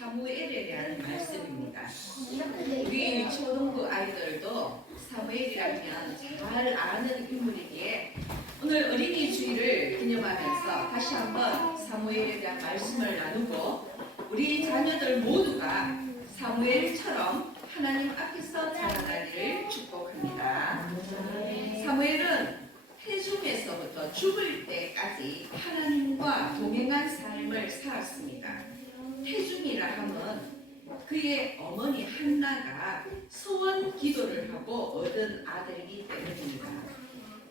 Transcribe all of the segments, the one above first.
사무엘에 대한 말씀입니다. 우리 초등부 아이들도 사무엘이라면 잘 아는 인물이기에 오늘 어린이 주일을 기념하면서 다시 한번 사무엘에 대한 말씀을 나누고 우리 자녀들 모두가 사무엘처럼 하나님 앞에서 자라나기를 축복합니다. 사무엘은 태중에서부터 죽을 때까지 하나님과 동행한 삶을 살았습니다. 태중이라 함은 그의 어머니 한나가 소원 기도를 하고 얻은 아들이기 때문입니다.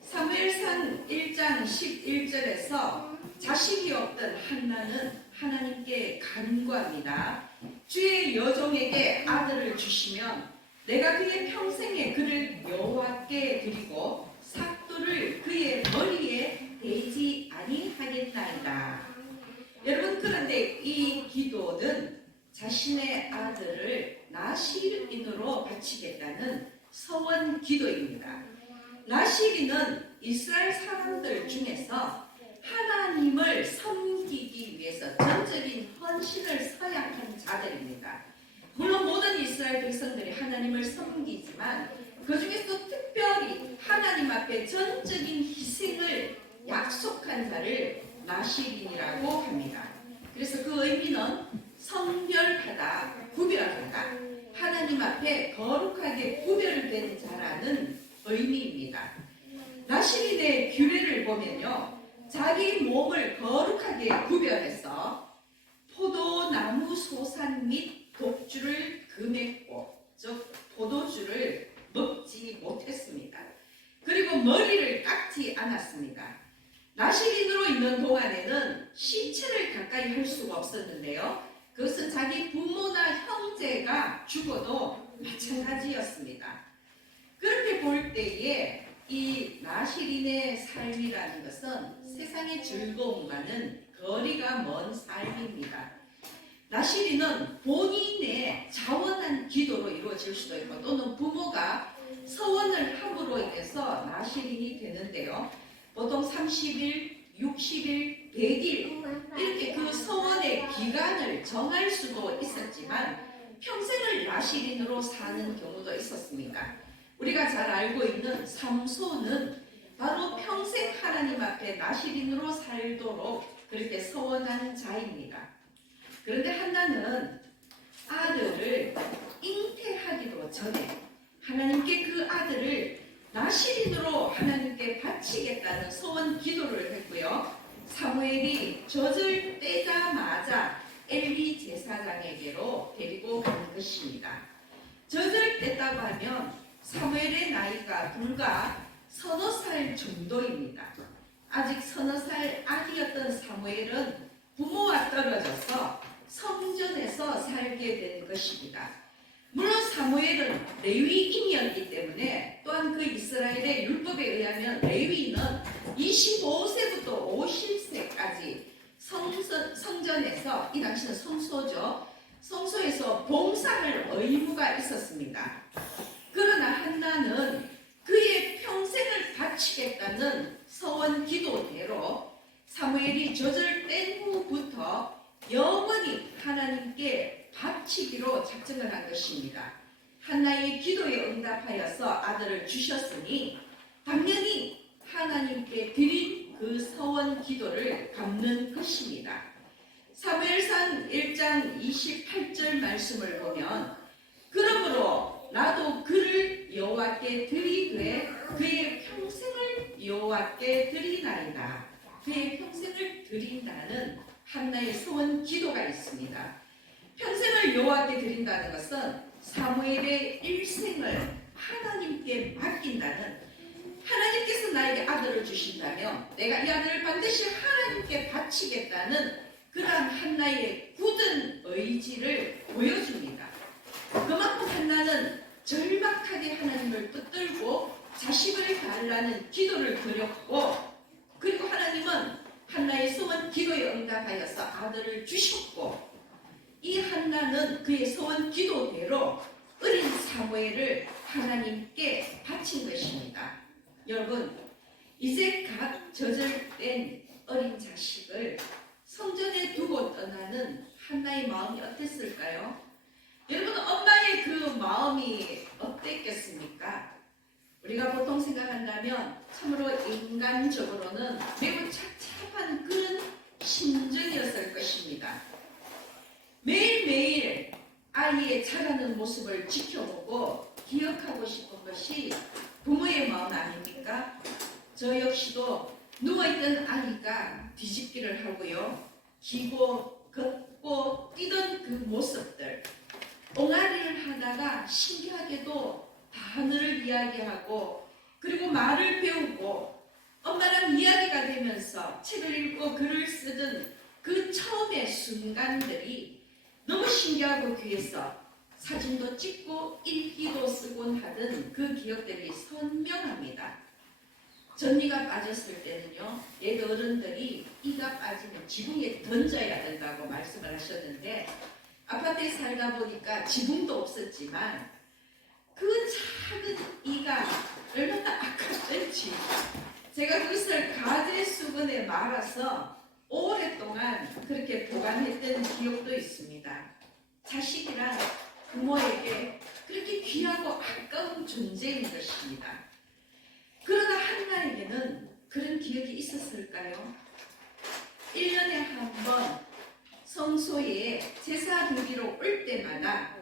사무엘상 1장 11절에서 자식이 없던 한나는 하나님께 간구합니다. 주의 여종에게 아들을 주시면 내가 그의 평생에 그를 여호와께 드리고 삭도를 그의 머리에 대지 아니하겠나이다. 여러분, 그런데 이 기도는 자신의 아들을 나실인으로 바치겠다는 서원 기도입니다. 나실인은 이스라엘 사람들 중에서 하나님을 섬기기 위해서 전적인 헌신을 서약한 자들입니다. 물론 모든 이스라엘 백성들이 하나님을 섬기지만 그 중에서 특별히 하나님 앞에 전적인 희생을 약속한 자를 나실인이라고 합니다. 그래서 그 의미는 성별하다, 구별하다, 하나님 앞에 거룩하게 구별된 자라는 의미입니다. 나실인의 규례를 보면요, 자기 몸을 거룩하게 구별해서 포도나무 소산 및 독주를 금했고, 즉 포도주를 먹지 못했습니다. 그리고 머리를 깎지 않았습니다. 나실인으로 있는 동안에는 시체를 가까이 할 수가 없었는데요, 그것은 자기 부모나 형제가 죽어도 마찬가지였습니다. 그렇게 볼 때에 이 나실인의 삶이라는 것은 세상의 즐거움과는 거리가 먼 삶입니다. 나실인은 본인의 자원한 기도로 이루어질 수도 있고 또는 부모가 서원을 함으로 인해서 나실인이 되는데요, 보통 30일, 60일, 100일 이렇게 그 서원의 기간을 정할 수도 있었지만 평생을 나실인으로 사는 경우도 있었습니다. 우리가 잘 알고 있는 삼손은 바로 평생 하나님 앞에 나실인으로 살도록 그렇게 서원한 자입니다. 그런데 한나는 아들을 잉태하기도 전에 하나님께 그 아들을 나실인으로 하나님께 바치겠다는 소원 기도를 했고요, 사무엘이 젖을 떼자마자 엘리 제사장에게로 데리고 간 것입니다. 젖을 뗐다고 하면 사무엘의 나이가 불과 서너 살 정도입니다. 아직 서너 살 아기였던 사무엘은 부모와 떨어져서 성전에서 살게 된 것입니다. 물론 사무엘은 레위인이었기 때문에 또한 그 이스라엘의 율법에 의하면 레위인은 25세부터 50세까지 성전에서, 이 당시는 성소죠, 성소에서 봉사할 의무가 있었습니다. 그러나 한나는 그의 평생을 바치겠다는 서원 기도대로 사무엘이 젖을 뗀 후부터 영원히 하나님께 바치기로 작정을 한 것입니다. 한나의 기도에 응답하여서 아들을 주셨으니 당연히 하나님께 드린 그 서원 기도를 갚는 것입니다. 사무엘상 1장 28절 말씀을 보면 그러므로 나도 그를 여호와께 드리되 그의 평생을 여호와께 드리나이다. 그의 평생을 드린다는 한나의 소원 기도가 있습니다. 평생을 여호와께 드린다는 것은 사무엘의 일생을 하나님께 맡긴다는, 하나님께서 나에게 아들을 주신다면 내가 이 아들을 반드시 하나님께 바치겠다는 그러한 한나의 굳은 의지를 보여줍니다. 그만큼 한나는 절박하게 하나님을 붙들고 자식을 달라는 기도를 드렸고, 그리고 하나님은 한나의 소원 기도에 응답하여서 아들을 주셨고, 이 한나는 그의 소원 기도대로 어린 사무엘을 하나님께 바친 것입니다. 여러분, 이제 갓 젖을 뗀 어린 자식을 성전에 두고 떠나는 한나의 마음이 어땠을까요? 여러분, 엄마의 그 마음이 어땠겠습니까? 우리가 보통 생각한다면 참으로 인간적으로는 매우 착잡한 그런 심정이었을 것입니다. 매일매일 아이의 자라는 모습을 지켜보고 기억하고 싶은 것이 부모의 마음 아닙니까? 저 역시도 누워있던 아이가 뒤집기를 하고요. 기고 걷고 뛰던 그 모습들, 옹알이를 하다가 신기하게도 단어를 이야기하고 그리고 말을 배우고 엄마랑 이야기가 되면서 책을 읽고 글을 쓰던 그 처음의 순간들이 너무 신기하고 귀해서 사진도 찍고 일기도 쓰곤 하던 그 기억들이 선명합니다. 전이가 빠졌을 때는요, 옛 어른들이 이가 빠지면 지붕에 던져야 된다고 말씀을 하셨는데, 아파트에 살다 보니까 지붕도 없었지만 그 작은 이가 얼마나 아깝던지 제가 그것을 가재 수건에 말아서 오랫동안 그렇게 보관했던 기억도 있습니다. 자식이란 부모에게 그렇게 귀하고 아까운 존재인 것입니다. 그러나 한나에게는 그런 기억이 있었을까요? 1년에 한 번 성소에 제사 드리러 올 때마다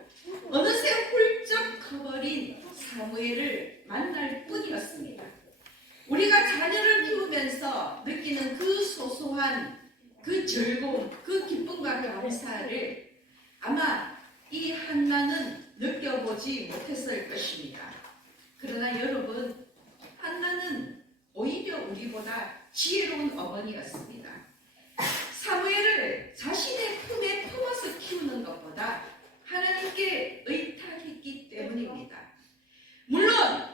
어느새 훌쩍 커버린 사무엘을 만날 뿐이었습니다. 우리가 자녀를 키우면서 느끼는 그 소소한 그 즐거움, 그 기쁨과 감사를 아마 이 한나는 느껴보지 못했을 것입니다. 그러나 여러분, 한나는 오히려 우리보다 지혜로운 어머니였습니다. 사무엘을 자신의 품에 품어서 키우는 것보다 하나님께 의탁했기 때문입니다. 물론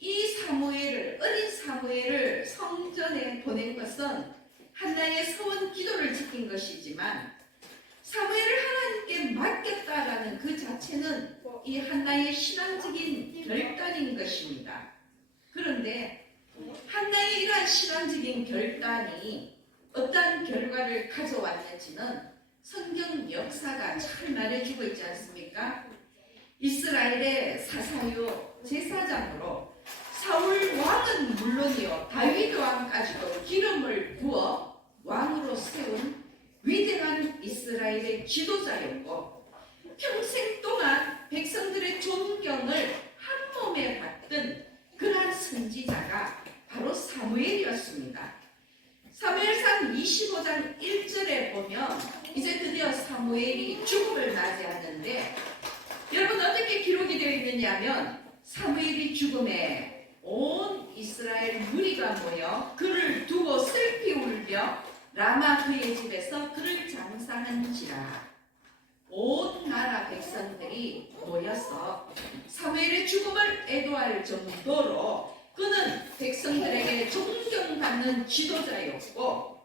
이 사무엘을, 어린 사무엘을 성전에 보낸 것은 한나의 서원 기도를 지킨 것이지만 사무엘을 하나님께 맡겼다라는 그 자체는 이 한나의 신앙적인 결단인 것입니다. 그런데 한나의 이러한 신앙적인 결단이 어떠한 결과를 가져왔는지는 성경 역사가 잘 말해주고 있지 않습니까? 이스라엘의 사사요 제사장으로 사울 왕은 물론이요 다윗 왕까지도 기름을 부어 왕으로 세운 위대한 이스라엘의 지도자였고 평생 동안 백성들의 존경을 한 몸에 받던 그러한 선지자가 바로 사무엘이었습니다. 사무엘상 25장 1절에 보면 이제 드디어 사무엘이 죽음을 맞이하는데 여러분 어떻게 기록이 되어 있느냐면 사무엘이 죽음에 온 이스라엘 무리가 모여 그를 두고 슬피 울며 라마 그의 집에서 그를 장사한지라. 온 나라 백성들이 모여서 사무엘의 죽음을 애도할 정도로 그는 백성들에게 존경받는 지도자였고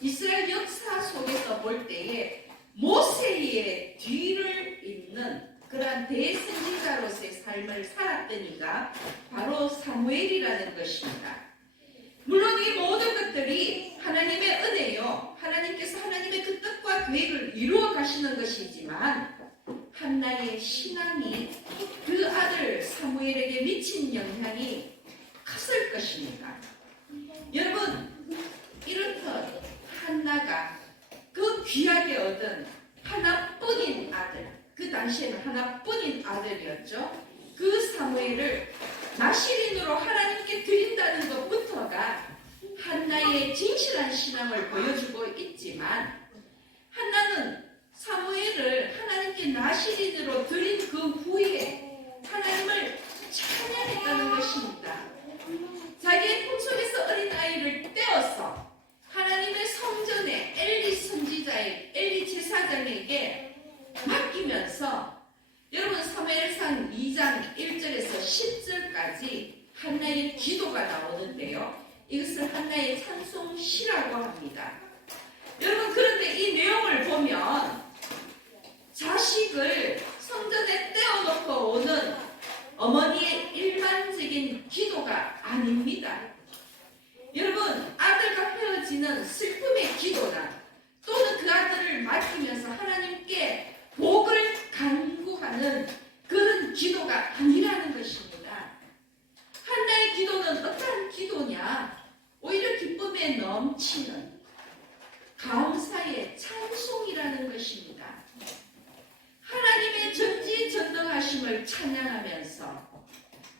이스라엘 역사 속에서 볼 때에 모세의 뒤를 잇는 그러한 대선지자로서의 삶을 살았던 이가 바로 사무엘이라는 것입니다. 물론 이 모든 것들이 하나님의 은혜요, 하나님께서 하나님의 그 뜻과 계획을 이루어 가시는 것이지만 한나의 신앙이 그 아들 사무엘에게 미친 영향이 컸을 것입니다. 여러분, 이렇듯 한나가 그 귀하게 얻은 하나뿐인 아들, 그 당시에는 하나뿐인 아들이었죠. 그 사무엘을 나시린으로 하나님께 드린다는 것부터가 한나의 진실한 신앙을 보여주고 있지만 한나는 사무엘을 하나님께 나시린으로 드린 그 후에 하나님을 찬양했다는 것입니다. 자기의 품속에서 어린아이를 떼어서 하나님의 성전에 엘리 제사장에게 맡기면서 여러분 사무엘상 2장 1절에서 10절까지 한나의 기도가 나오는데요. 이것을 한나의 찬송시라고 합니다. 여러분 그런데 이 내용을 보면 자식을 성전에 떼어놓고 오는 어머니의 일반적인 기도가 아닙니다. 여러분 아들과 헤어지는 슬픔의 기도나 또는 그 아들을 맡기면서 하나님 기쁨에 넘치는 감사의 찬송이라는 것입니다. 하나님의 전지전능하심을 찬양하면서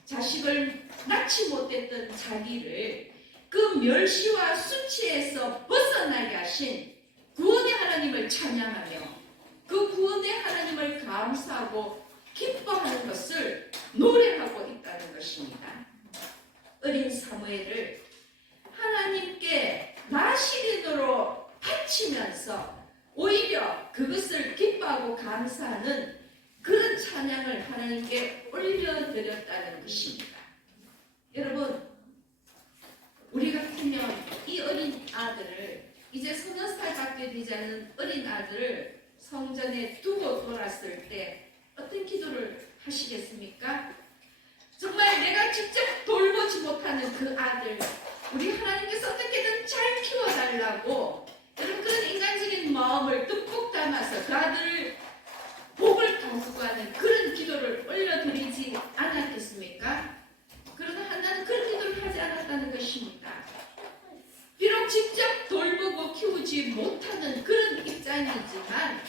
자식을 낳지 못했던 자기를 그 멸시와 수치에서 벗어나게 하신 구원의 하나님을 찬양하며 그 구원의 하나님을 감사하고 기뻐하는 것을 노래하고 있다는 것입니다. 어린 사무엘을 하나님께 나시린으로 바치면서 오히려 그것을 기뻐하고 감사하는 그런 찬양을 하나님께 올려드렸다는 것입니다. 여러분, 우리 같으면 이 어린 아들을, 이제 서너 살밖에 되지 않는 어린 아들을 성전에 두고 돌았을 때 어떤 기도를 하시겠습니까? 정말 내가 직접 돌보지 못하는 그 아들, 우리 하나님께서 어떻게든 잘 키워달라고 여러분 그런 인간적인 마음을 듬뿍 담아서 그 아들을 복을 간구하는 그런 기도를 올려드리지 않았겠습니까? 그러나 한나는 그런 기도를 하지 않았다는 것입니다. 비록 직접 돌보고 키우지 못하는 그런 입장이지만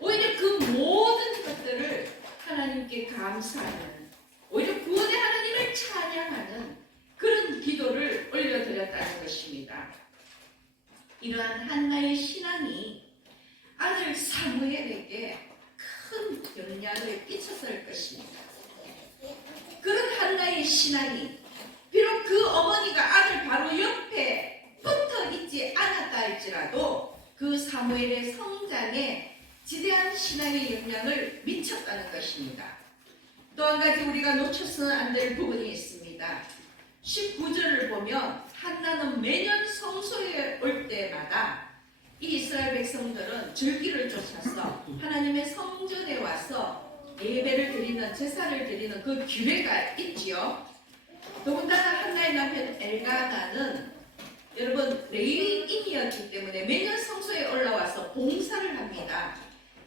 오히려 그 모든 것들을 하나님께 감사하는, 오히려 구원의 하나님을 찬양하는 그런 기도를 올려드렸다는 것입니다. 이러한 한나의 신앙이 아들 사무엘에게 큰 영향을 끼쳤을 것입니다. 그런 한나의 신앙이 비록 그 어머니가 아들 바로 옆에 붙어 있지 않았다 할지라도 그 사무엘의 성장에 지대한 신앙의 영향을 미쳤다는 것입니다. 또 한 가지 우리가 놓쳐서는 안 될 부분이 있습니다. 19절을 보면 한나는 매년 성소에 올 때마다 이 이스라엘 백성들은 절기를 쫓아서 하나님의 성전에 와서 예배를 드리는, 제사를 드리는 그 규례가 있지요. 더군다나 한나의 남편 엘가나는 여러분 레위인이었기 때문에 매년 성소에 올라와서 봉사를 합니다.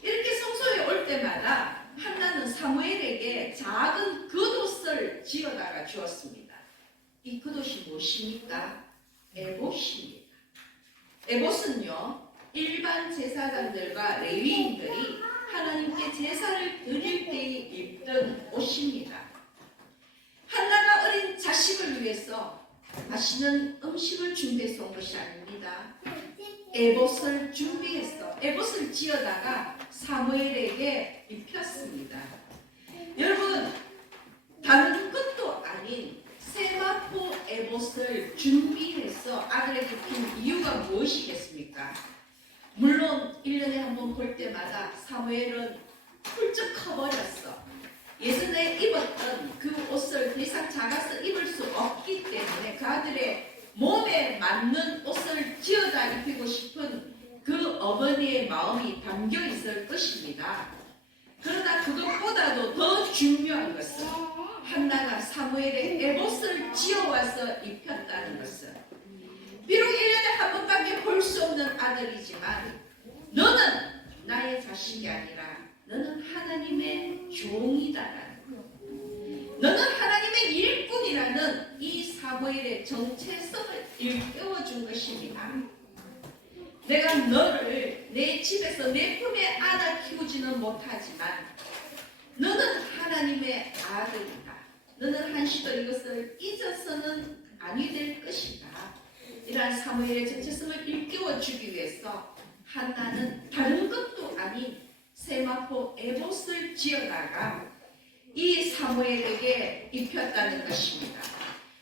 이렇게 성소에 올 때마다 한나는 사무엘에게 작은 겉옷을 지어다가 주었습니다. 이 겉옷이 무엇입니까? 에봇입니다. 에봇은요, 일반 제사장들과 레위인들이 하나님께 제사를 드릴 때에 입던 옷입니다. 한나가 어린 자식을 위해서 맛있는 음식을 준비해서 온 것이 아닙니다. 에봇을 준비해서 에봇을 지어다가 사무엘에게 입혔습니다. 여러분, 다른 것도 아닌 세마포 에봇을 준비해서 아들에게 입힌 이유가 무엇이겠습니까? 물론 1년에 한 번 볼 때마다 사무엘은 훌쩍 커버렸어. 예전에 입었던 그 옷을 더 이상 작아서 입을 수 없기 때문에 그 아들의 몸에 맞는 옷을 지어다 입히고 싶은 그 어머니의 마음이 담겨 있을 것입니다. 그러나 그것보다도 더 중요한 것은 한나가 사무엘의 에봇을 지어와서 입혔다는 것은, 비록 1년에 한 번밖에 볼 수 없는 아들이지만 너는 나의 자식이 아니라 너는 하나님의 종이다라는 것, 너는 하나님의 일꾼이라는 이 사무엘의 정체성을 일깨워준 것입니다. 내가 너를 내 집에서 내 품에 안아 키우지는 못하지만 너는 하나님의 아들이다. 너는 한시도 이것을 잊어서는 아니 될 것이다. 이러한 사무엘의 정체성을 일깨워주기 위해서 한나는 다른 것도 아닌 세마포 에봇을 지어다가 이 사무엘에게 입혔다는 것입니다.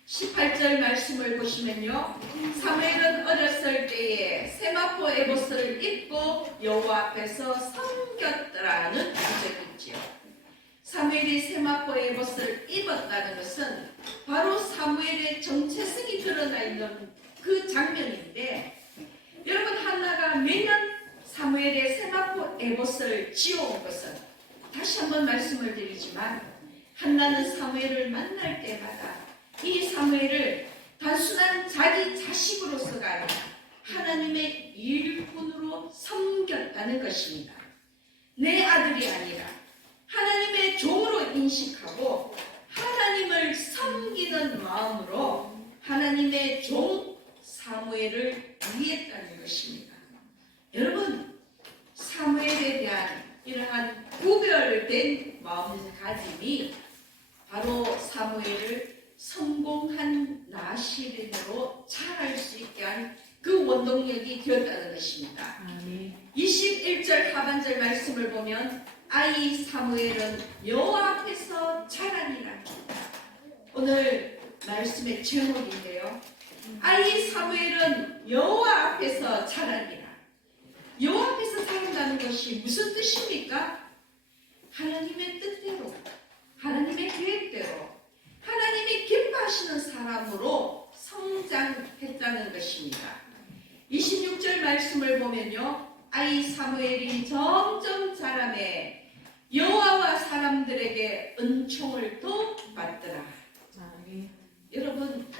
18절 말씀을 보시면요, 사무엘은 어렸을 때에 세마포 에봇을 입고 여호와 앞에서 섬겼더라는 구절이 있지요. 사무엘이 세마포 에봇을 입었다는 것은 바로 사무엘의 정체성이 드러나 있는 그 장면인데, 여러분, 한나가 매년 사무엘의 세마포 에봇을 지어온 것은, 다시 한번 말씀을 드리지만, 한나는 사무엘을 만날 때마다 이 사무엘을 단순한 자기 자식으로서가 아니라 하나님의 일꾼으로 섬겼다는 것입니다. 내 아들이 아니라 하나님의 종으로 인식하고 하나님을 섬기는 마음으로 하나님의 종 사무엘을 이해했다는 것입니다. 여러분, 사무엘에 대한 이러한 구별된 마음가짐이 바로 사무엘을 성공한 나시린으로 자랄 수 있게 한 그 원동력이 되었다는 것입니다. 21절 하반절 말씀을 보면 아이 사무엘은 여호와 앞에서 자라니라. 오늘 말씀의 제목인데요. 아이 사무엘은 여호와 앞에서 자라니라. 여호와 앞에서 자란다는 것이 무슨 뜻입니까? 하나님의 뜻대로, 하나님의 계획대로, 하나님이 기뻐하시는 사람으로 성장했다는 것입니다. 26절 말씀을 보면요, 아이 사무엘이 점점 자라매 여호와와 사람들에게 은총을 더 받더라. 여러분,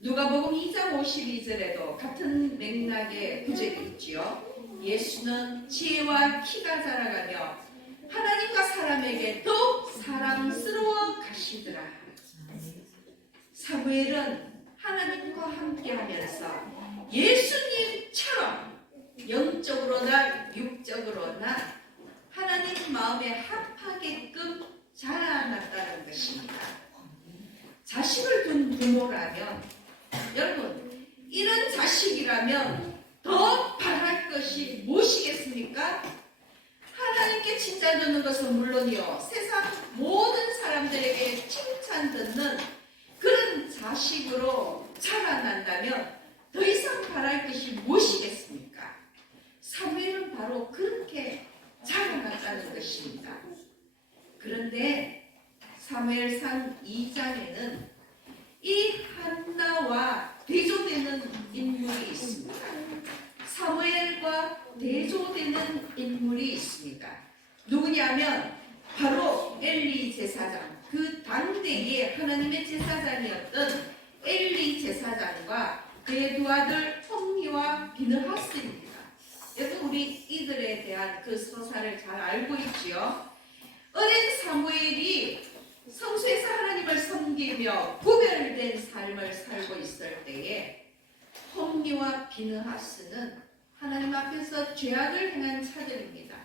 누가복음 2장 52절에도 같은 맥락의 구절이 있지요. 예수는 지혜와 키가 자라가며 하나님과 사람에게 더욱 사랑스러워 가시더라. 사무엘은 하나님과 함께하면서 예수님처럼 영적으로나 육적으로나 하나님 마음에 합하게끔 자라났다는 것입니다. 자식을 둔 부모라면, 여러분, 이런 자식이라면 더 바랄 것이 무엇이겠습니까? 하나님께 칭찬 듣는 것은 물론이요, 세상 모든 사람들에게 칭찬 듣는 그런 자식으로 자라난다면 더 이상 바랄 것이 무엇이겠습니까? 사무엘은 바로 그렇게 자라났다는 것입니다. 그런데 사무엘상 2장에는 이 한나와 대조되는 인물이 있습니다. 사무엘과 대조되는 인물이 있습니다. 누구냐면 바로 엘리 제사장, 그 당대의 하나님의 제사장이었던 엘리 제사장과 그의 두 아들 홈니와 비느하스입니다. 여러분, 우리 이들에 대한 그 서사를 잘 알고 있지요. 어린 사무엘이 성소에서 하나님을 섬기며 구별된 삶을 살고 있을 때에 홈니와 비느하스는 하나님 앞에서 죄악을 행한 자들입니다.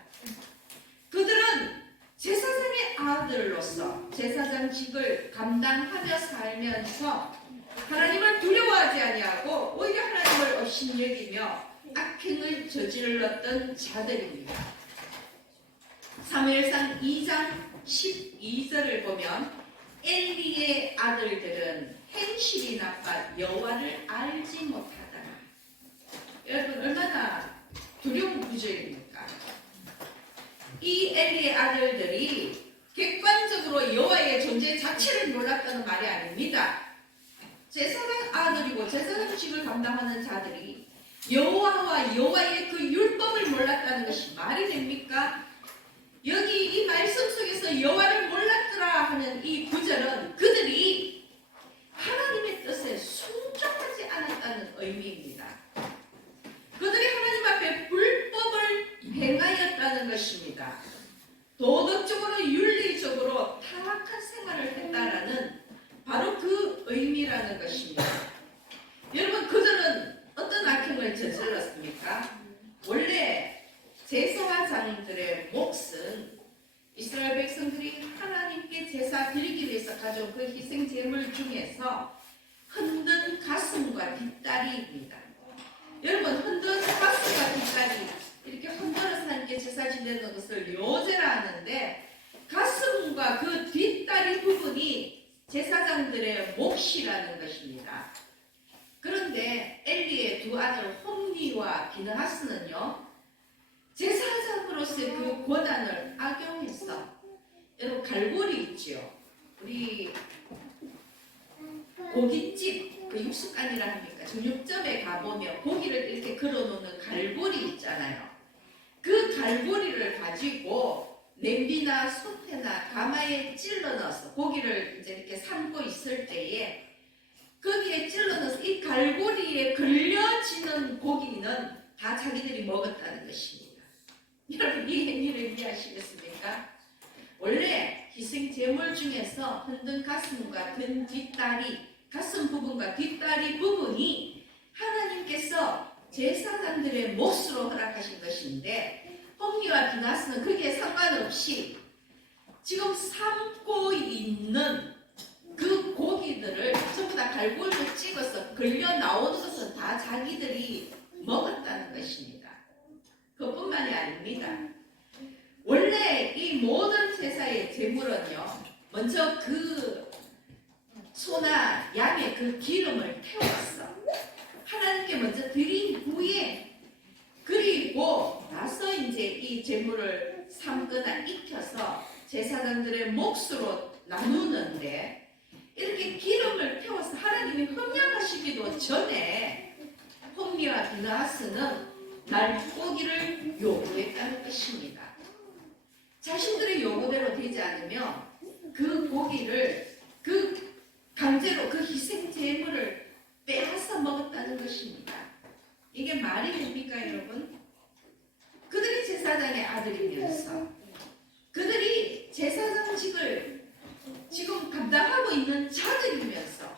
그들은 제사장의 아들로서 제사장직을 감당하며 살면서 하나님을 두려워하지 아니하고 오히려 하나님을 업신여기며 악행을 저질렀던 자들입니다. 사무엘상 2장 12절을 보면 엘리의 아들들은 행실이 나빠 여호와를 알지 못하더라. 여러분, 얼마나 두려운 구절입니까? 이 엘리의 아들들이 객관적으로 여호와의 존재 자체를 몰랐다는 말이 아닙니다. 제사장 아들이고 제사장직을 감당하는 자들이 여호와와 여호와의 그 율법을 몰랐다는 것이 말이 됩니까? 여기 이 말씀 속에서 여호와를 몰랐더라 하는 이 구절은 그들이 하나님의 뜻에 순종하지 않았다는 의미입니다. 그들이 하나님 앞에 불법을 행하였다는 것입니다. 도덕적으로 윤리적으로 타락한 생활을 했다라는 바로 그 의미라는 것입니다. 여러분, 그들은 어떤 악행을 저질렀습니까? 원래 제사장들의 몫은 이스라엘 백성들이 하나님께 제사 드리기 위해서 가져온 그 희생 제물 중에서 흔든 가슴과 뒷다리입니다. 여러분, 흔든 가슴과 뒷다리, 이렇게 흔들어서 하나님께 제사 지내는 것을 요제라 하는데, 가슴과 그 뒷다리 부분이 제사장들의 몫이라는 것입니다. 그런데 엘리의 두 아들 홈니와 비느하스는요, 제사장으로서의 그 권한을 악용해서, 여러분, 갈고리 있지요. 우리 고깃집, 그 육수간이라 합니까? 정육점에 가보면 고기를 이렇게 걸어놓는 갈고리 있잖아요. 그 갈고리를 가지고 냄비나 솥에나 가마에 찔러 넣어서 고기를 이제 이렇게 삶고 있을 때에 거기에 찔러 넣어서 이 갈고리에 걸려지는 고기는 다 자기들이 먹었다는 것입니다. 여러분, 이 행위를 이해하시겠습니까? 원래 희생 제물 중에서 흔든 가슴과 등 뒷다리, 가슴 부분과 뒷다리 부분이 하나님께서 제사장들의 몫으로 허락하신 것인데 홈리와 비나스는 거기에 상관없이 지금 삶고 있는 그 고기들을 전부 다 갈고리로 찍어서 걸려 나오는 것은 다 자기들이 먹었다는 것입니다. 그뿐만이 아닙니다. 원래 이 모든 제사의 제물은요, 먼저 그 소나 양의 그 기름을 태웠어. 하나님께 먼저 드린 후에, 그리고 나서 이제 이 제물을 삶거나 익혀서 제사장들의 몫으로 나누는데, 이렇게 기름을 태워서 하나님이 흠양하시기도 전에 홈리와 비나하스는 날고기를 요구했다는 것입니다. 자신들의 요구대로 되지 않으면 그 고기를, 그 강제로 그 희생 제물을 빼앗아 먹었다는 것입니다. 이게 말이 됩니까, 여러분? 그들이 제사장의 아들이면서 그들이 제사장직을 지금 감당하고 있는 자들이면서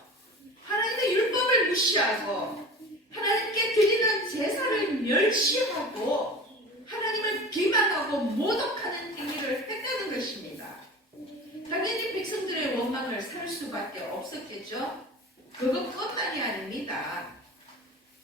하나님의 율법을 무시하고 하나님께 드리는 제사를 멸시하고 하나님을 비방하고 모독하는 행위를 했다는 것입니다. 당연히 백성들의 원망을 살 수밖에 없었겠죠. 그것뿐만이 아닙니다.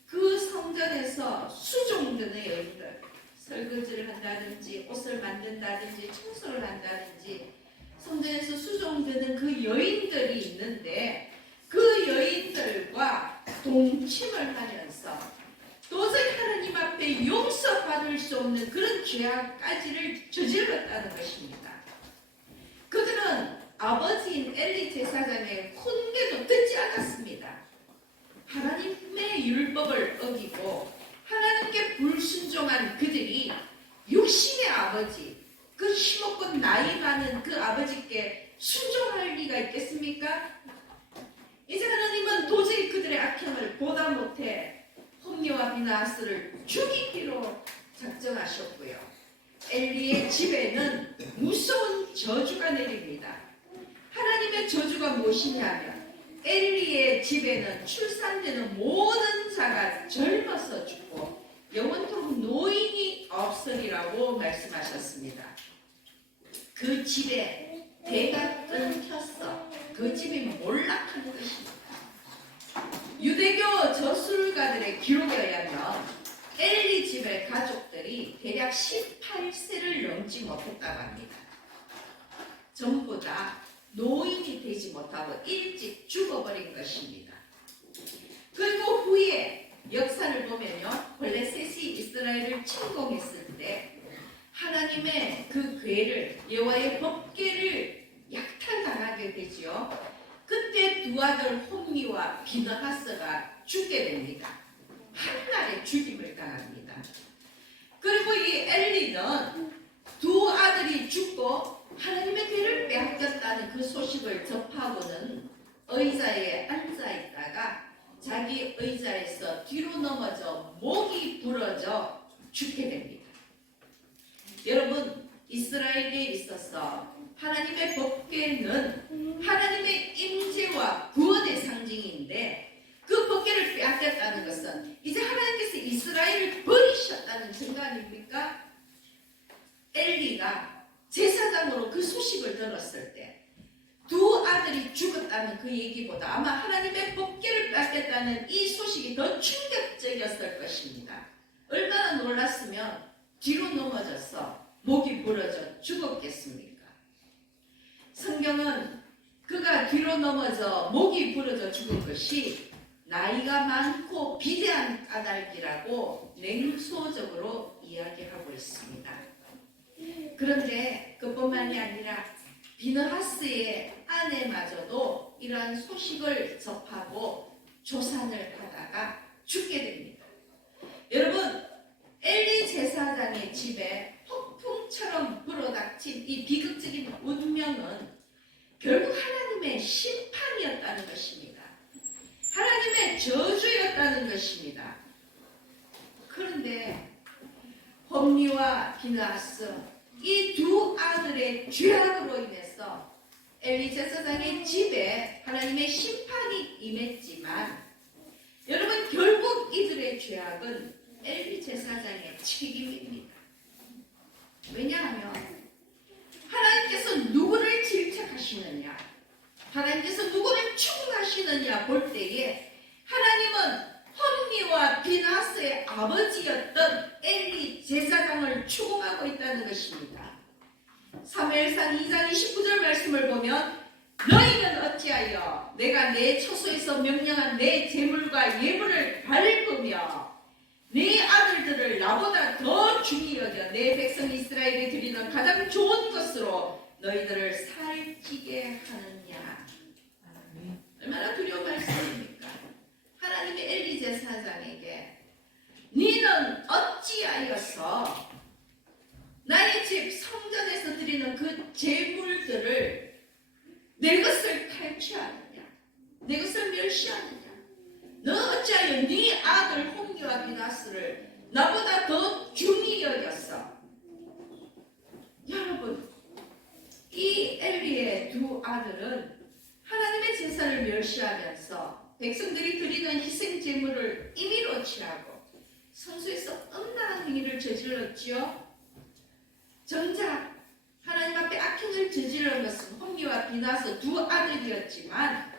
그 성전에서 수종드는 여인들, 설거지를 한다든지 옷을 만든다든지 청소를 한다든지 성전에서 수종드는 그 여인들이 있는데, 그 여인들과 동침을 하면서 도저히 하나님 앞에 용서받을 수 없는 그런 죄악까지를 저질렀다는 것입니다. 그들은 아버지인 엘리 제사장의 훈계도 듣지 않았습니다. 하나님의 율법을 어기고 하나님께 불순종한 그들이 육신의 아버지, 그 힘없고 나이 많은 그 아버지께 순종할 리가 있겠습니까? 이제 하나님은 도저히 그들의 악행을 보다 못해 홈리와 비나하스를 죽이기로 작정하셨고요. 엘리의 집에는 무서운 저주가 내립니다. 하나님의 저주가 무엇이냐면 엘리의 집에는 출산되는 모든 자가 젊어서 죽고 영원토록 노인이 없으리라고 말씀하셨습니다. 그 집에 대가 끊겼어. 그 집이 몰락하는 것입니다. 유대교 저술가들의 기록에 의하면 엘리 집의 가족들이 대략 18세를 넘지 못했다고 합니다. 전부 다 노인이 되지 못하고 일찍 죽어버린 것입니다. 그리고 후에 역사를 보면요, 블레셋이 이스라엘을 침공했을 때 하나님의 그 궤를, 여호와의 법궤를 약탈당하게 되지요. 그때 두 아들 홈리와 비느하스가 죽게 됩니다. 한날에 죽임을 당합니다. 그리고 이 엘리는 두 아들이 죽고 하나님의 궤를 빼앗겼다는 그 소식을 접하고는 의자에 앉아있다가 자기 의자에서 뒤로 넘어져 목이 부러져 죽게 됩니다. 여러분, 이스라엘에 있어서 하나님의 법궤는 하나님의 임재와 구원의 상징인데, 그 법궤를 빼앗겼다는 것은 이제 하나님께서 이스라엘을 버리셨다는 증거 아닙니까? 엘리가 제사장으로 그 소식을 들었을 때 두 아들이 죽었다는 그 얘기보다 아마 하나님의 법궤를 빼앗겼다는 이 소식이 더 충격적이었을 것입니다. 얼마나 놀랐으면 뒤로 넘어져서 목이 부러져 죽었겠습니까? 성경은 그가 뒤로 넘어져 목이 부러져 죽은 것이 나이가 많고 비대한 까닭이라고 냉소적으로 이야기하고 있습니다. 그런데 그뿐만이 아니라 비느하스의 아내마저도 이러한 소식을 접하고 조산을 하다가 죽게 됩니다. 여러분, 엘리 제사장의 집에 폭풍처럼 불어닥친 이 비극적인 운명은 결국 하나님의 심판이었다는 것입니다. 하나님의 저주였다는 것입니다. 그런데 홈리와 비느하스, 이 두 아들의 죄악으로 인해서 엘리 제사장의 집에 하나님의 심판이 임했지만, 여러분, 결국 결국 이들의 죄악은 엘리 제사장의 책임입니다. 왜냐하면 하나님께서 누구를 질책하시느냐, 하나님께서 누구를 추궁하시느냐 볼 때에 하나님은 홈니와 비나스의 아버지였던 엘리 제사장을 추궁하고 있다는 것입니다. 사무엘상 2장 29절 말씀을 보면 너희는 어찌하여 내가 내 처소에서 명령한 내 제물과 예물을 밟으며 네 아들들을 나보다 더 중히 여겨 내 백성 이스라엘이 드리는 가장 좋은 것으로 너희들을 살찌게 하느냐. 얼마나 두려운 말씀입니까? 하나님의 엘리 제사장에게 너는 어찌하여서 나의 집 성전에서 드리는 그 제물들을 내 것을 탈취하느냐, 내 것을 멸시하느냐, 너 어찌하여 네 아들 홈니와 비나스를 나보다 더 중히 여겼어. 여러분, 이 엘리의 두 아들은 하나님의 제사를 멸시하면서 백성들이 드리는 희생 제물을 임의로 취하고 성소에서 음란한 행위를 저질렀지요. 정작 하나님 앞에 악행을 저지른 것은 홈니와 비나스 두 아들이었지만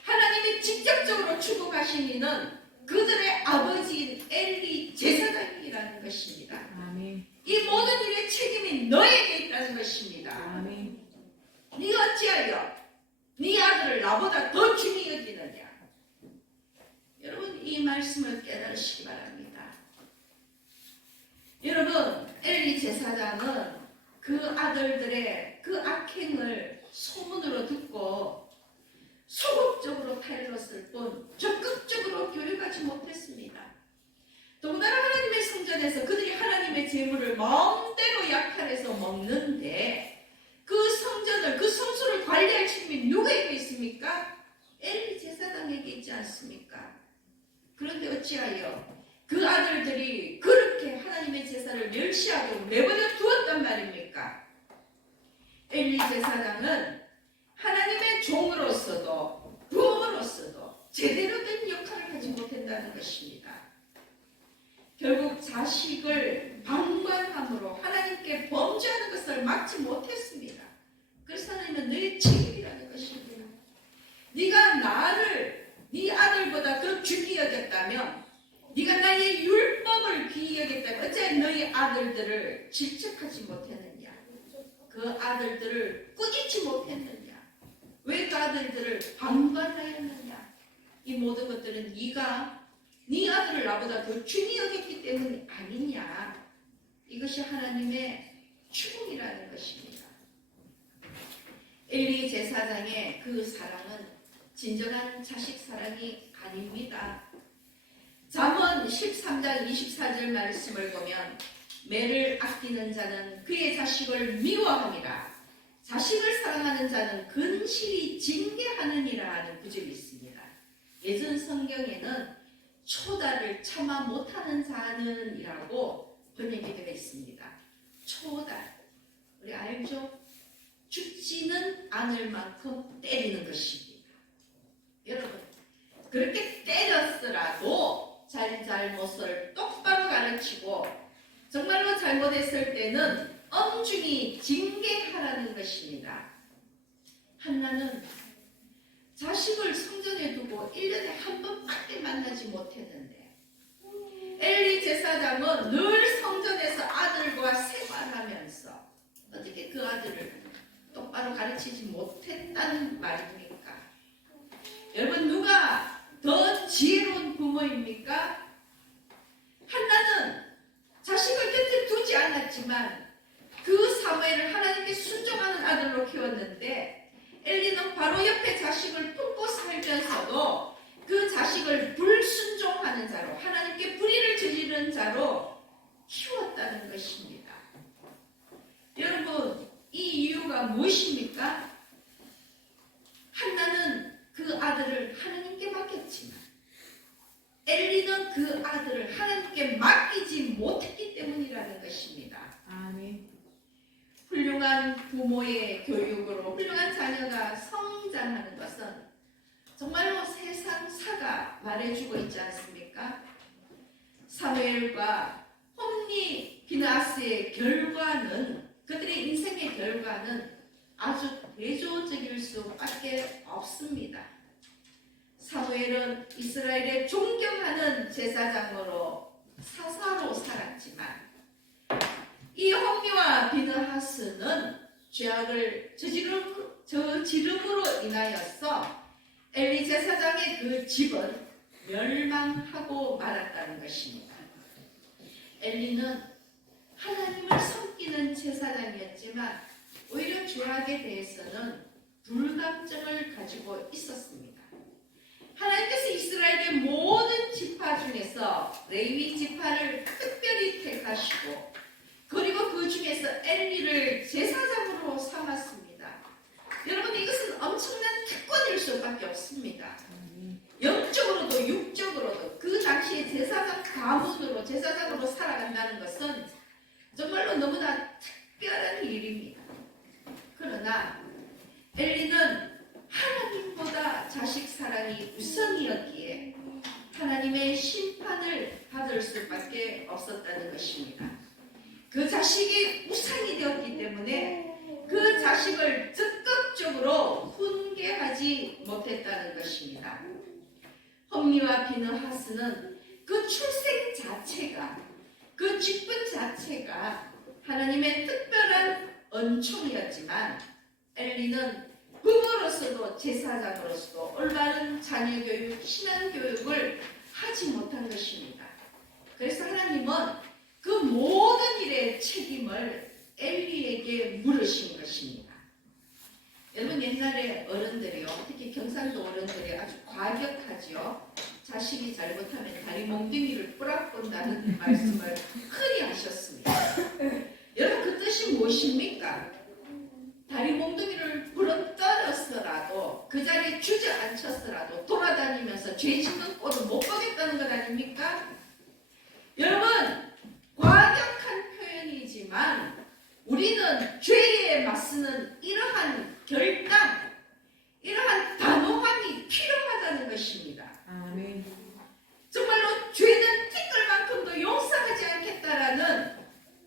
하나님이 직접적으로 추궁하신 이는 그들의 아버지인 엘리 제사장이라는 것입니다. 아멘. 이 모든 일의 책임이 너에게 있다는 것입니다. 아멘. 네 어찌하여 네 아들을 나보다 더 중히 여기느냐. 여러분, 이 말씀을 깨달으시기 바랍니다. 여러분, 엘리 제사장은 그 아들들의 그 악행을 소문으로 듣고 소극적으로 타일렀을 뿐 적극적으로 교육하지 못했습니다. 더군다나 하나님의 성전에서 그들이 하나님의 제물을 마음대로 약탈해서 먹는데 그 성전을, 그 성소를 관리할 책임이 누구에게 있습니까? 엘리 제사장에게 있지 않습니까? 그런데 어찌하여 그 아들들이 그렇게 하나님의 제사를 멸시하고 내버려 두었단 말입니까? 엘리 제사장은 하나님의 종으로서도 부모로서도 제대로 된 역할을 하지 못한다는 것입니다. 결국 자식을 방관함으로 하나님께 범죄하는 것을 막지 못했습니다. 그래서 하나님은 너의 책임이라는 것입니다. 네가 나를 네 아들보다 더 중히 여겼다면, 네가 나의 율법을 귀히 여겼다면 어째 너희 아들들을 질책하지 못했느냐, 그 아들들을 꾸짖지 못했느냐, 왜 그 아들들을 방관하였느냐. 이 모든 것들은 네가 네 아들을 나보다 더 중히 여겼기 때문이 아니냐. 이것이 하나님의 추궁이라는 것입니다. 엘리 제사장의 그 사랑은 진정한 자식 사랑이 아닙니다. 잠언 13장 24절 말씀을 보면 매를 아끼는 자는 그의 자식을 미워함이라, 자식을 사랑하는 자는 근실히 징계하느니라 하는 구절이 있습니다. 예전 성경에는 초달을 참아 못하는 자는 이라고 번역이 되어 있습니다. 초달, 우리 알죠? 죽지는 않을 만큼 때리는 것입니다. 여러분, 그렇게 때렸으라도 잘못을 똑바로 가르치고 정말로 잘못했을 때는 엄중히 징계하라는 것입니다. 한나는 자식을 성전에 두고 1년에 한 번밖에 만나지 못했는데 엘리 제사장은 늘 성전에서 아들과 생활하면서 어떻게 그 아들을 똑바로 가르치지 못했다는 말입니까? 여러분, 누가 더 지혜로운 부모입니까? 한나는 자식을 곁에 두지 않았지만 그 사무엘을 하나님께 순종하는 아들로 키웠는데 엘리는 바로 옆에 자식을 품고 살면서도 그 자식을 불순종하는 자로, 하나님께 불의를 저지른 자로 키웠다는 것입니다. 여러분, 이 이유가 무엇입니까? 한나는 그 아들을 하나님께 맡겼지만 엘리는 그 아들을 하나님께 맡기지 못했기 때문이라는 것입니다. 아멘. 훌륭한 부모의 교육으로 훌륭한 자녀가 성장하는 것은 정말로 세상 사가 말해주고 있지 않습니까? 사무엘과 홈리 비나스의 결과는, 그들의 인생의 결과는 아주 대조적일 수밖에 없습니다. 사무엘은 이스라엘의 존경하는 제사장으로 사사로 살았지만 이 홈리와 비느하스는 죄악을 저지름으로 인하여서 엘리 제사장의 그 집은 멸망하고 말았다는 것입니다. 엘리는 하나님을 섬기는 제사장이었지만 오히려 죄악에 대해서는 불감정을 가지고 있었습니다. 하나님께서 이스라엘의 모든 지파 중에서 레위 지파를 특별히 택하시고 그리고 그 중에서 엘리를 제사장으로 삼았습니다. 여러분, 이것은 엄청난 특권일 수밖에 없습니다. 영적으로도 육적으로도 그 당시에 제사장 가문으로 제사장으로 살아간다는 것은 정말로 너무나 특별한 일입니다. 그러나 엘리는 하나님보다 자식 사랑이 우선이었기에 하나님의 심판을 받을 수밖에 없었다는 것입니다. 그 자식이 우상이 되었기 때문에 그 자식을 적극적으로 훈계하지 못했다는 것입니다. 홈리와 비느하스는 그 출생 자체가, 그 직분 자체가 하나님의 특별한 은총이었지만 엘리는 부모로서도 제사장으로서도 올바른 자녀교육, 신앙교육을 하지 못한 것입니다. 그래서 하나님은 그 모든 일의 책임을 엘리에게 물으신 것입니다. 여러분, 옛날에 어른들이요, 특히 경상도 어른들이 아주 과격하지요. 자식이 잘못하면 다리 몽둥이를 뿌락본다는 말씀을 흔히 하셨습니다. 여러분, 그 뜻이 무엇입니까? 다리 몽둥이를 부러뜨렸더라도 그 자리에 주저앉혔더라도 돌아다니면서 죄 짓는 꼴을 못 보겠다는 것 아닙니까? 여러분, 과격한 표현이지만 우리는 죄에 맞서는 이러한 결단, 이러한 단호함이 필요하다는 것입니다. 아멘. 정말로 죄는 티끌만큼도 용서하지 않겠다라는,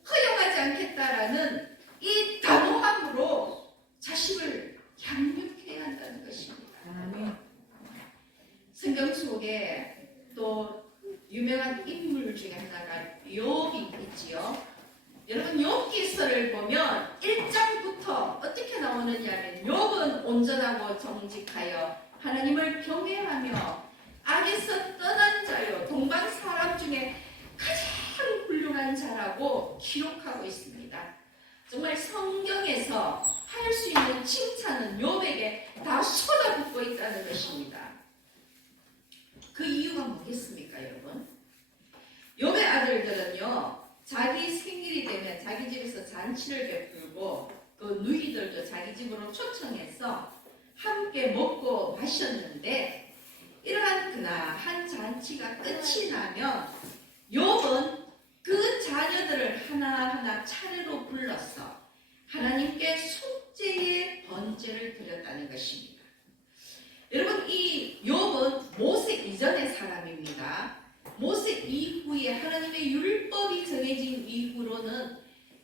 허용하지 않겠다라는 이 단호함으로 자식을 양육해야 한다는 것입니다. 아멘. 성경 속에 또 유명한 인물 중에 하나가 욥이 있지요. 여러분, 욥기서를 보면 1장부터 어떻게 나오느냐면 욥은 온전하고 정직하여 하나님을 경외하며 악에서 떠난 자요 동방 사람 중에 가장 훌륭한 자라고 기록하고 있습니다. 정말 성경에서 할 수 있는 칭찬은 욥에게 다 쏟아붓고 있다는 것입니다. 그 이유가 뭐겠습니까, 여러분? 욥의 아들들은요, 자기 생일이 되면 자기 집에서 잔치를 베풀고 그 누이들도 자기 집으로 초청해서 함께 먹고 마셨는데 이러한 그나한 잔치가 끝이 나면 욥은 그 자녀들을 하나하나 차례로 불러서 하나님께 속죄의 번제를 드렸다는 것입니다. 여러분, 이 욥은 모세 이전의 사람입니다. 모세 이후에 하나님의 율법이 정해진 이후로는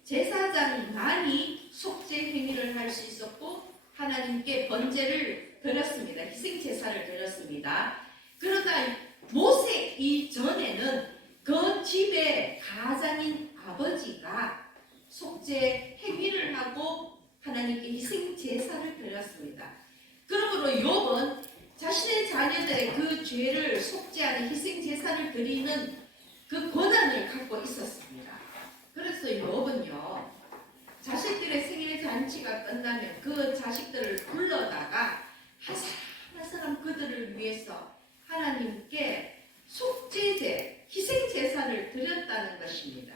제사장만이 속죄 행위를 할 수 있었고 하나님께 번제를 드렸습니다. 희생 제사를 드렸습니다. 그러나 모세 이전에는 그 집의 가장인 아버지가 속죄 행위를 하고 하나님께 희생 제사를 드렸습니다. 그러므로 욥은 자신의 자녀들의 그 죄를 속죄하는 희생 제사를 드리는 그 권한을 갖고 있었습니다. 그래서 욥은요, 자식들의 생일 잔치가 끝나면 그 자식들을 불러다가 한 사람 한 사람 그들을 위해서 하나님께 속죄제, 희생 제사를 드렸다는 것입니다.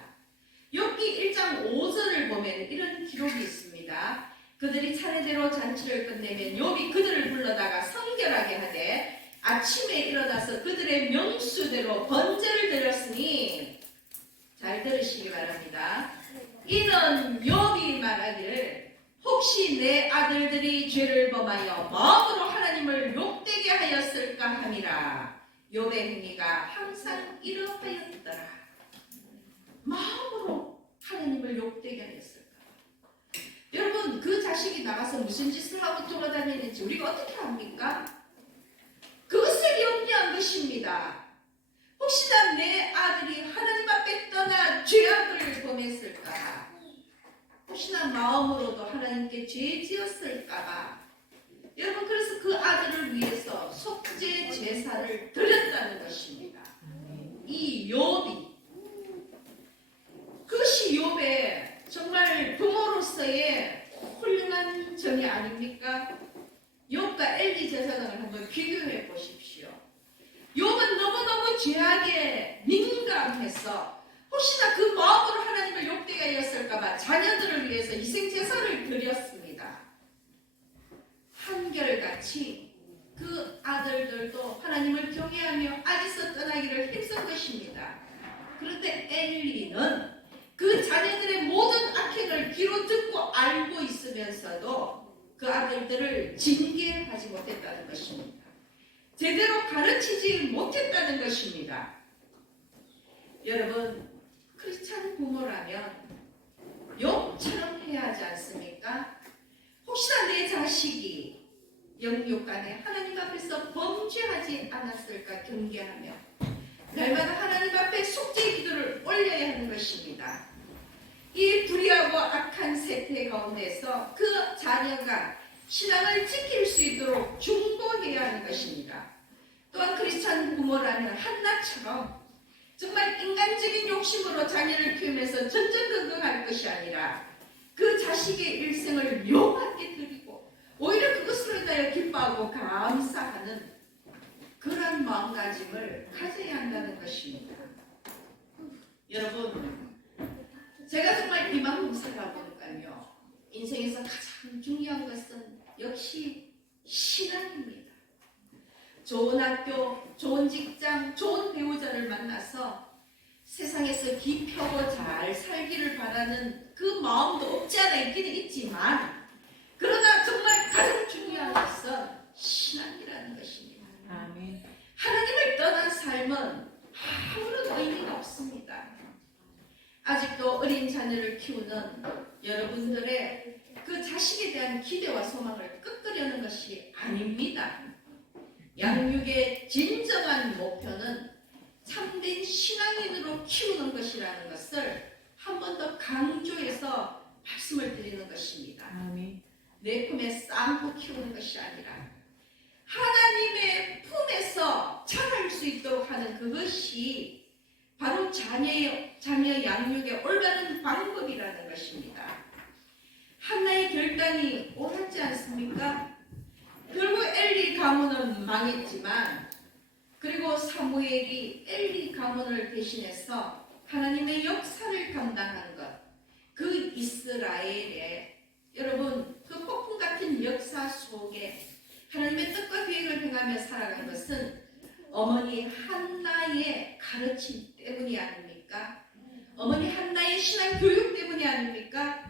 욥기 1장 5절을 보면 이런 기록이 있습니다. 그들이 차례대로 잔치를 끝내면 욥이 그들을 불러다가 성결하게 하되 아침에 일어나서 그들의 명수대로 번제를 드렸으니, 잘 들으시기 바랍니다. 이는 욥이 말하기를 혹시 내 아들들이 죄를 범하여 마음으로 하나님을 욕되게 하였을까 함이라. 욥의 행위가 항상 이러하였더라. 무슨 짓을 하고 돌아다니는지 우리가 어떻게 합니까? 그것을 염려한 것입니다. 혹시나 내 아들이 하나님 앞에 떠나 죄악을 범했을까? 혹시나 마음으로도 하나님께 죄 지었을까? 여러분, 그래서 그 아들을 위해서 속죄 제사를 드렸다는 것입니다. 이 욥이, 그것이 욥의 정말 부모로서의 훌륭한 점이 아닙니까? 욥과 엘리 제사장을 한번 비교해 보십시오. 욥은 너무너무 죄악에 민감해서 혹시나 그 마음으로 하나님을 욕되게 하였을까봐 자녀들을 위해서 희생제사를 드렸습니다. 한결같이 그 아들들도 하나님을 경외하며 아지서 떠나기를 힘쓴 것입니다. 그런데 엘리는 그 자녀들의 모든 악행을 귀로 듣고 알고 있으면서도 그 아들들을 징계하지 못했다는 것입니다. 제대로 가르치지 못했다는 것입니다. 여러분, 크리스찬 부모라면 욥처럼 해야 하지 않습니까? 혹시나 내 자식이 영육간에 하나님 앞에서 범죄하지 않았을까 경계하며 날마다 하나님 앞에 속죄 기도를 올려야 하는 것입니다. 이 불의하고 악한 세태 가운데서 그 자녀가 신앙을 지킬 수 있도록 중보해야 하는 것입니다. 또한 크리스찬 부모라면 한나처럼 정말 인간적인 욕심으로 자녀를 키우면서 전전긍긍할 것이 아니라 그 자식의 일생을 여호와께 드리고 오히려 그것으로 인하여 기뻐하고 감사하는 그런 마음가짐을 가져야 한다는 것입니다. 여러분, 제가 정말 이만큼 살아보니까요, 인생에서 가장 중요한 것은 역시 신앙입니다. 좋은 학교, 좋은 직장, 좋은 배우자를 만나서 세상에서 기쁘고 잘 살기를 바라는 그 마음도 없지 않아 있기는 있지만, 그러나 정말 가장 중요한 것은 신앙이라는 것입니다. 아멘. 하나님을 떠난 삶은 아무런 의미가 없습니다. 아직도 어린 자녀를 키우는 여러분들의 그 자식에 대한 기대와 소망을 끄끄려는 것이 아닙니다. 양육의 진정한 목표는 참된 신앙인으로 키우는 것이라는 것을 한 번 더 강조해서 말씀을 드리는 것입니다. 아멘. 내 품에 쌍고 키우는 것이 아니라 하나님의 품에서 자랄 수 있도록 하는 그것이 바로 자녀 양육의 올바른 방법이라는 것입니다. 한나의 결단이 옳았지 않습니까? 결국 엘리 가문은 망했지만, 그리고 사무엘이 엘리 가문을 대신해서 하나님의 역사를 감당한 것, 그 이스라엘의 여러분 그 폭풍 같은 역사 속에 하나님의 뜻과 계획을 행하며 살아간 것은 어머니 한나의 가르침 때문이 아닙니까? 어머니 한나의 신앙 교육 때문이 아닙니까?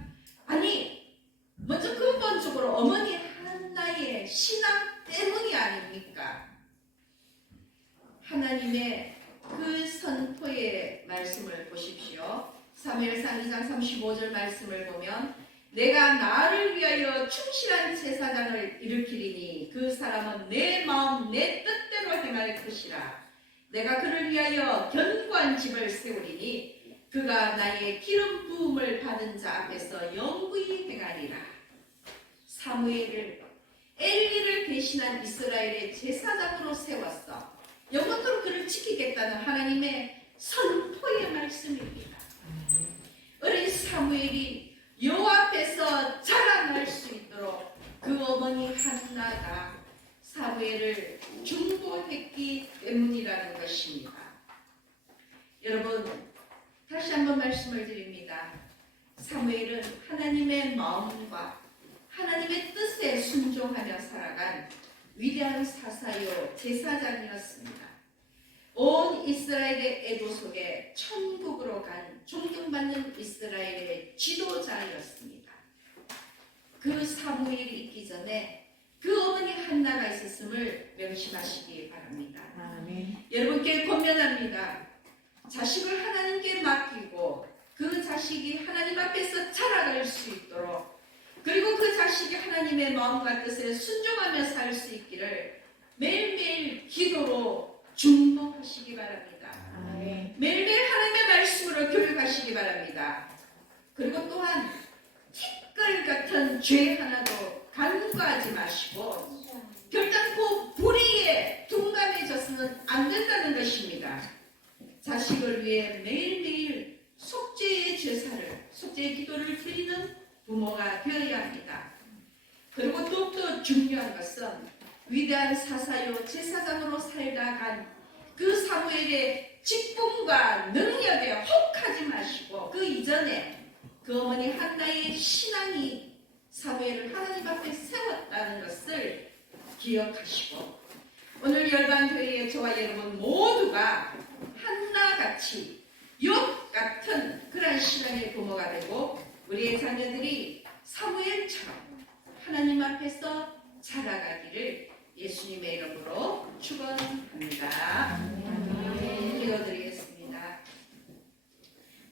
아니, 먼저 근본적으로 어머니 한나의 신앙 때문이 아닙니까? 하나님의 그 선포의 말씀을 보십시오. 사무엘상 2장 35절 말씀을 보면 내가 나를 위하여 충실한 제사장을 일으키리니 그 사람은 내 마음 내 뜻대로 행할 것이라. 내가 그를 위하여 견고한 집을 세우리니 그가 나의 기름 부음을 받은 자 앞에서 영구히 행하리라. 사무엘을 엘리를 대신한 이스라엘의 제사장으로 세웠어. 영원토록 그를 지키겠다는 하나님의 선포의 말씀입니다. 어린 사무엘이 여호와 앞에서 자라날 수 있도록 그 어머니 한나가 사무엘을 중보했기 때문이라는 것입니다. 여러분, 다시 한번 말씀을 드립니다. 사무엘은 하나님의 마음과 하나님의 뜻에 순종하며 살아간 위대한 사사요 제사장이었습니다. 온 이스라엘의 애도 속에 천국으로 간 존경받는 이스라엘의 지도자였습니다. 그 사무엘이 있기 전에 그 어머니 한나가 있었음을 명심하시기 바랍니다. 아멘. 여러분께 권면합니다. 자식을 하나님께 맡기고 그 자식이 하나님 앞에서 자라갈 수 있도록, 그리고 그 자식이 하나님 하나님의 마음과 뜻에 순종하며 살 수 있기를 매일매일 기도로 중복하시기 바랍니다. 매일매일 하나님의 말씀으로 교육하시기 바랍니다. 그리고 또한 티끌 같은 죄 하나도 간과하지 마시고 결단코 불의에 둔감해져서는 안 된다는 것입니다. 자식을 위해 매일매일 속죄의 제사를, 속죄의 기도를 드리는 부모가 되어야 합니다. 그리고 더욱더 중요한 것은 위대한 사사요 제사장으로 살다 간 그 사무엘의 직분과 능력에 혹하지 마시고 그 이전에 그 어머니 한나의 신앙이 사무엘을 하나님 앞에 세웠다는 것을 기억하시고 오늘 열방교회의 저와 여러분 모두가 한나같이 욥 같은 그런 신앙의 부모가 되고 우리의 자녀들이 사무엘처럼 하나님 앞에서 자라가기를 예수님의 이름으로 축원합니다. 기도드리겠습니다.